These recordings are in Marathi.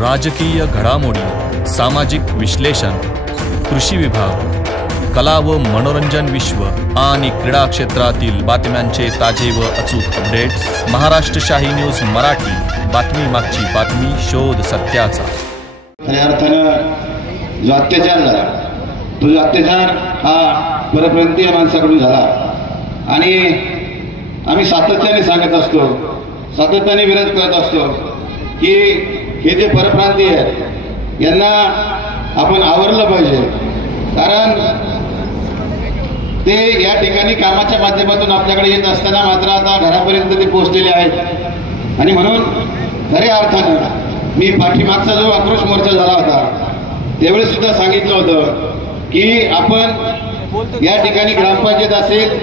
राजकीय घडामोडी, सामाजिक विश्लेषण, कृषी विभाग, कला व मनोरंजन विश्व आणि क्रीडा क्षेत्रातील बातम्यांचे ताजे व अचूक अपडेट्स महाराष्ट्र शाही न्यूज मराठी। बातमी मागची बातमी, शोध सत्याचा। खऱ्या अर्थानं जो अत्याचार झाला तो अत्याचार हा परप्रांतीय माणसाकडून झाला आणि आम्ही सातत्याने सांगत असतो, सातत्याने विरोध करत असतो की हे जे परप्रांतीय आहेत यांना आपण आवरलं पाहिजे, कारण ते या ठिकाणी कामाच्या माध्यमातून आपल्याकडे येत असताना मात्र आता घरापर्यंत ते पोहोचलेले आहेत। आणि म्हणून खऱ्या अर्थानं मी पाठीमागचा जो आक्रोश मोर्चा झाला होता त्यावेळेस सुद्धा सांगितलं होतं की आपण या ठिकाणी ग्रामपंचायत असेल,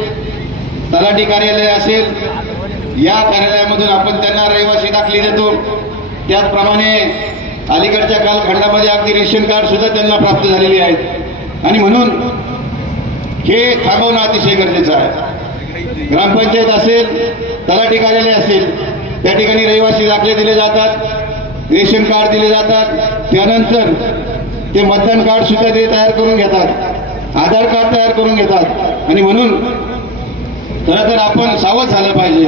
तलाठी कार्यालय असेल, या कार्यालयामधून आपण त्यांना रहिवासी दाखले देतो। त्याचप्रमाणे अलीकडच्या कालखंडामध्ये अगदी रेशन कार्ड सुद्धा त्यांना प्राप्त झालेली आहेत आणि म्हणून हे थांबवणं अतिशय गरजेचं आहे। ग्रामपंचायत असेल, तलाठी कार्यालय असेल, त्या ठिकाणी रहिवासी दाखले दिले जातात, रेशन कार्ड दिले जातात, त्यानंतर ते मतदान कार्ड सुद्धा ते तयार करून घेतात, आधार कार्ड तयार करून घेतात। आणि म्हणून खरं तर आपण सावध झालं पाहिजे,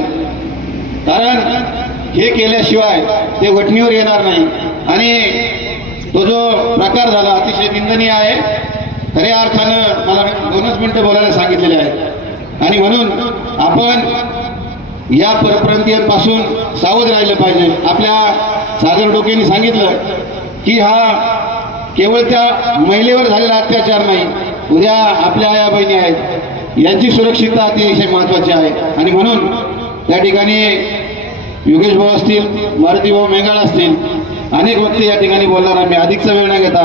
कारण हे केल्याशिवाय ते वठणीवर येणार नाही आणि तो जो प्रकार झाला अतिशय निंदनीय आहे। खऱ्या अर्थानं मला 2च मिनिटं बोलायला सांगितलेले आहेत आणि म्हणून आपण या परप्रांतीयांपासून सावध राहिलं पाहिजे। आपल्या सागर डोकेंनी सांगितलं की हा केवळ त्या महिलेवर झालेला अत्याचार नाही, उद्या आपल्या आया बहिणी आहेत, यांची सुरक्षितता अतिशय महत्वाची आहे। आणि म्हणून त्या ठिकाणी योगेश भाऊ असतील, मारुती भाऊ मेंगाळ असतील, अनेक व्यक्ती या ठिकाणी बोलणार, आम्ही अधिकचा वेळ न घेता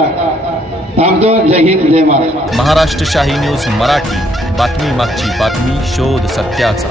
थांबतो। जय हिंद, जय महाराष्ट्र। महाराष्ट्र शाही न्यूज मराठी, बातमी मागची बातमी, शोध सत्याचा।